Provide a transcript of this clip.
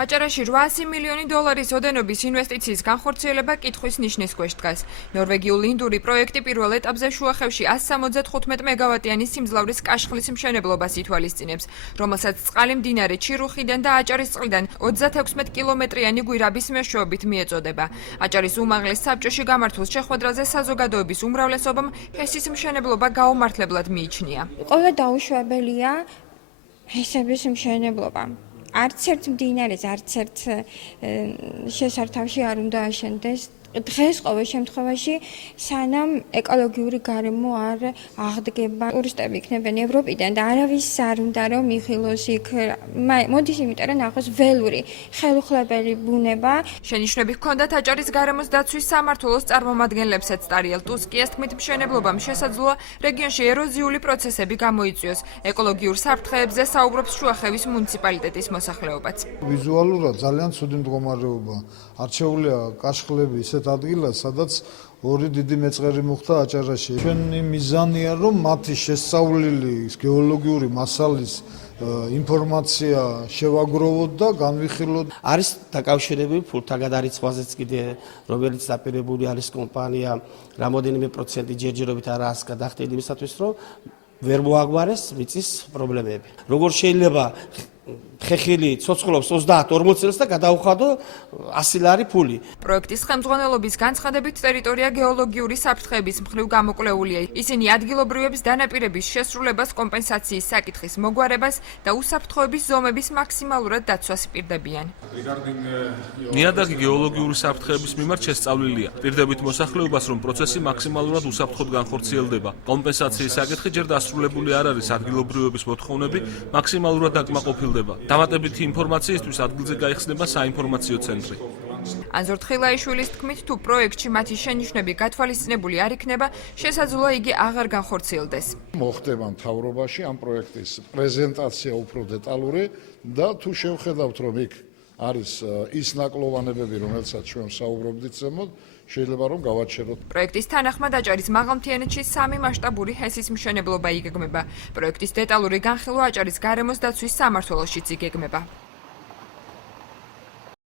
აჭარაში 800 მილიონი დოლარის ოდენობის ინვესტიციის განხორციელება კითხვის ნიშნის ქვეშ დგას. ნორვეგიული ინდური პროექტი პირველ ეტაპზე შუახევში 175 მეგავატიანი სიმძლავრის კაშხლის მშენებლობას ითვალისწინებს, რომელსაც წყალი მდინარე ჩირუხიდან და აჭარის წყლიდან 36 კილომეტრიანი გვირაბის მეშვეობით მიეწოდება. აჭარის უმაღლეს საბჭოში გამართულ შეხვედრაზე საზოგადოების უმრავლესობამ ჰესის მშენებლობა გაუმართლებლად მიიჩნია. Ყველა დაუშვებელია ჰესების მშენებლობა. Არც ერთ მდინარეს, არც ერთ შესართავში არ უნდა აშენდეს. დღეს ყოველ შემთხვევაში სანამ ეკოლოგიური გარემო არ აღდგება, ტურისტები იქნებიან ევროპიდან და არავის არ უნდა რომ იხილოს იქ. მოდის იმიტომ რომ ნახოს ველური ხელუხლებელი ბუნება. შენიშვნები ჰქონდათ აჭარის გარემოს დაცვის სამმართველოს წარმომადგენლებსაც. ტარიელ ტუსკიას თქმით, მშენებლობამ შესაძლოა რეგიონში ეროზიული პროცესები გამოიწვიოს. ეკოლოგიურ საფრთხეებზე საუბრობს შუახევის მუნიციპალიტეტის მოსახლეობაც. ვიზუალურად ძალიან ცუდი მდგომარეობა. არჩეულია კაშხლები ისეთ ადგილას, სადაც ორი დიდი მეწყერი მოხდა აჭარაში. ჩვენი მიზანია, რომ მათი შესწავლილი გეოლოგიური მასალის ინფორმაცია შევაგროვოთ და განვიხილოთ. არის დაკავშირებული ფულთა გადარიცხვაზეც კიდე, რომელიც დაპირებული არის კომპანია, რამოდენიმე პროცენტი ჯერჯერობით არაა გადახდილი იმისათვის, რომ ვერ მოაგვარეს მიწის პრობლემები. როგორ შეიძლება ხეხილი ცოცხლობს 30-40 წელს და გადაუხადო 100 ლარი ფული. პროექტის ხელმძღვანელობის განცხადებით ტერიტორია გეოლოგიური საფრთხეების მხრივ გამოკვლეულია. ისინი ადგილობრივებს დანაპირების შესრულებას, კომპენსაციის საკითხის მოგვარებას და უსაფრთხოების ზომების მაქსიმალურად დაცვას პირდებიან. ნიადაგი გეოლოგიური საფრთხეების მიმართ შესწავლილია. პირდებით მოსახლეობას, რომ პროცესი მაქსიმალურად უსაფრთხოდ განხორციელდება. კომპენსაციის საკითხი ჯერ დასრულებული არ არის, ადგილობრივების მოთხოვნები მაქსიმალურად დაკმაყოფილდება. დამატებითი ინფორმაციისთვის ადგილზე გაიხსნება საინფორმაციო ცენტრი. ანზორ თხილაიშვილის თქმით, თუ პროექტში მათი შენიშვნები გათვალისწინებული არ იქნება, შესაძლოა იგი აღარ განხორციელდეს. მოხდება მთავრობაში ამ პროექტის პრეზენტაცია უფრო დეტალური და თუ შევხედავთ, რომ იქ არის ის ნაკლოვანებები, რომელსაც ჩვენ საუბრობდით ზემოთ, შეიძლება რომ გავაჩეროთ. პროექტის თანახმად აჭარის მაღალმთიანეთში 3 მასშტაბური ჰესის მშენებლობა იგეგმება. პროექტის დეტალური განხილვა აჭარის გარემოს დაცვის სამმართველოშიც იგეგმება.